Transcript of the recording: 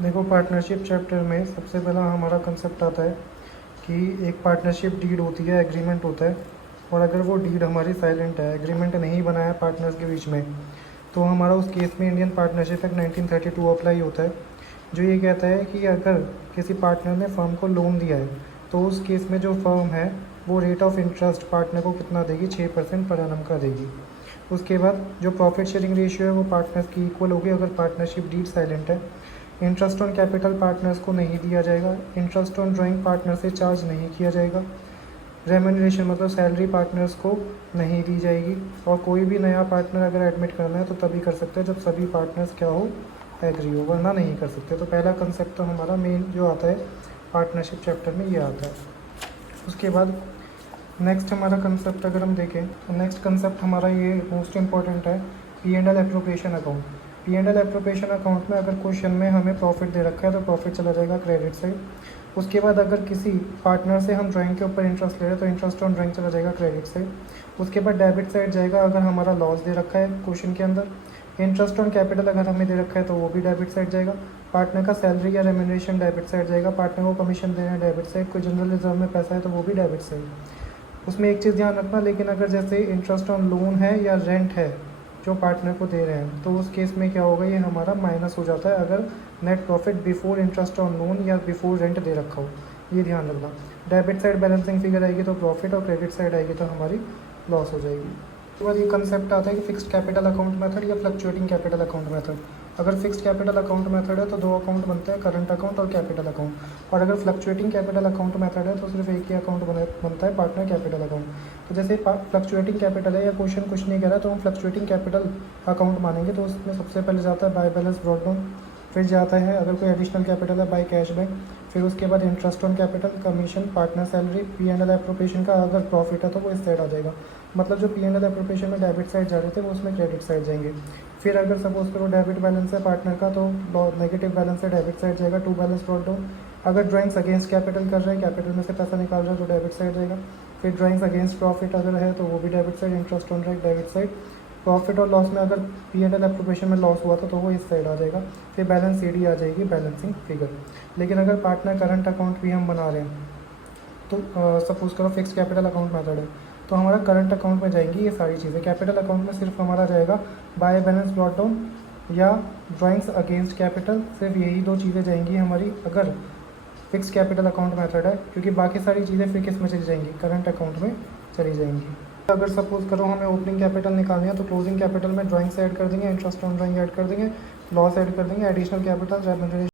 देखो, partnership chapter में सबसे पहला हमारा कंसेप्ट आता है कि एक पार्टनरशिप डीड होती है, एग्रीमेंट होता है। और अगर वो डीड हमारी साइलेंट है, एग्रीमेंट नहीं बना है पार्टनर्स के बीच में, तो हमारा उस केस में इंडियन पार्टनरशिप एक्ट 1932 अप्लाई होता है, जो ये कहता है कि अगर किसी पार्टनर ने फर्म को लोन दिया है तो उस केस में जो फर्म है वो रेट ऑफ इंटरेस्ट पार्टनर को कितना देगी, 6% पर एनम का देगी। उसके बाद जो प्रॉफिट शेयरिंग रेशियो है वो पार्टनर्स की इक्वल होगी अगर पार्टनरशिप डीड साइलेंट है। इंटरेस्ट ऑन कैपिटल पार्टनर्स को नहीं दिया जाएगा। इंटरेस्ट ऑन ड्राइंग पार्टनर से चार्ज नहीं किया जाएगा। रेम्यूनरेशन मतलब सैलरी पार्टनर्स को नहीं दी जाएगी। और कोई भी नया पार्टनर अगर एडमिट करना है तो तभी कर सकते हैं जब सभी पार्टनर्स क्या हो, एग्री हो, वरना नहीं कर सकते। तो पहला कंसेप्ट तो हमारा मेन जो आता है पार्टनरशिप चैप्टर में ये आता है। उसके बाद नेक्स्ट हमारा कंसेप्ट अगर हम देखें तो नेक्स्ट कंसेप्ट हमारा ये मोस्ट इंपॉर्टेंट है, P&L appropriation account. P&L appropriation account में अगर क्वेश्चन में हमें प्रॉफिट दे रखा है तो प्रॉफिट चला जाएगा क्रेडिट साइड। उसके बाद अगर किसी पार्टनर से हम ड्राइंग के ऊपर इंटरेस्ट ले रहे हैं तो इंटरेस्ट ऑन ड्राइंग चला जाएगा क्रेडिट साइड। उसके बाद डेबिट साइड जाएगा अगर हमारा लॉस दे रखा है क्वेश्चन के अंदर। इंटरेस्ट ऑन कैपिटल अगर हमें दे रखा है तो वो भी डेबिट साइड जाएगा। पार्टनर का सैलरी या रेम्यूनरेशन डेबिट साइड जाएगा। पार्टनर को कमीशन देना है डेबिट साइड। कोई जनरल रिजर्व में पैसा है तो वो भी डेबिट साइड। उसमें एक चीज़ ध्यान रखना, लेकिन अगर जैसे इंटरेस्ट ऑन लोन है या रेंट है जो पार्टनर को दे रहे हैं तो उस केस में क्या होगा, ये हमारा माइनस हो जाता है अगर net profit before interest on loan या बिफोर रेंट दे रखा हो। ये ध्यान रखना। डेबिट साइड बैलेंसिंग फिगर आएगी तो प्रॉफिट, और क्रेडिट साइड आएगी तो हमारी लॉस हो जाएगी। उसके बाद ये कंसेप्ट आता है कि फिक्स्ड कैपिटल अकाउंट मेथड या फ्लक्चुएटिंग कैपिटल अकाउंट मेथड। अगर फिक्स्ड कैपिटल अकाउंट मेथड है तो दो अकाउंट बनते हैं, करंट अकाउंट और कैपिटल अकाउंट। और अगर फ्लक्चुएटिंग कैपिटल अकाउंट मेथड है तो सिर्फ एक ही अकाउंट बनता है, पार्टनर कैपिटल अकाउंट। तो जैसे फ्लक्चुएटिंग कैपिटल है या क्वेश्चन कुछ नहीं कह रहा तो हम फ्लक्चुएटिंग कैपिटल अकाउंट मानेंगे। तो उसमें सबसे पहले जाता है बाय बैलेंस ब्रॉट डाउन, फिर जाता है अगर कोई एडिशनल कैपिटल है बाय कैश बैक, फिर उसके बाद interest on capital, commission, partner salary, P&L appropriation का अगर प्रॉफिट है तो वो इस साइड आ जाएगा। मतलब जो P&L एप्रोप्रिएशन में डेबिट साइड जा रहे थे वो उसमें क्रेडिट साइड जाएंगे। फिर अगर सपोज करो डेबिट बैलेंस है पार्टनर का तो नेगेटिव बैलेंस है डेबिट साइड जाएगा, टू बैलेंस ब्रॉट डाउन। अगर ड्राइंग्स अगेंस्ट कैपिटल कर रहे हैं, कैपिटल में से पैसा निकाल रहे हैं तो डेबिट साइड जाएगा। फिर ड्राइंग्स अगेंस्ट प्रॉफिट अगर है तो वो भी debit side, interest on drawing debit side. Profit और लॉस में अगर P&L एप्रोप्रिएशन में लॉस हुआ था तो वो इस साइड आ जाएगा। फिर बैलेंस CD आ जाएगी, बैलेंसिंग फिगर। लेकिन अगर पार्टनर करंट अकाउंट भी हम बना रहे हैं तो सपोज करो फिक्स कैपिटल अकाउंट मेथड है तो हमारा करंट अकाउंट में जाएंगी ये सारी चीज़ें। कैपिटल अकाउंट में सिर्फ हमारा जाएगा बाय बैलेंस ब्रॉट डाउन या ड्राइंग्स अगेंस्ट कैपिटल, सिर्फ यही दो चीज़ें जाएंगी हमारी अगर फिक्स कैपिटल अकाउंट मेथड है, क्योंकि बाकी सारी चीज़ें फिर किस में चली जाएंगी, करंट अकाउंट में चली जाएंगी। अगर सपोज करो हमें ओपनिंग कैपिटल निकालनी है तो क्लोजिंग कैपिटल में ड्राइंग्स ऐड कर देंगे, इंटरेस्ट ऑन ड्राइंग ऐड कर देंगे, लॉस ऐड कर देंगे, एडिशनल कैपिटल, रेम्यूनरेशन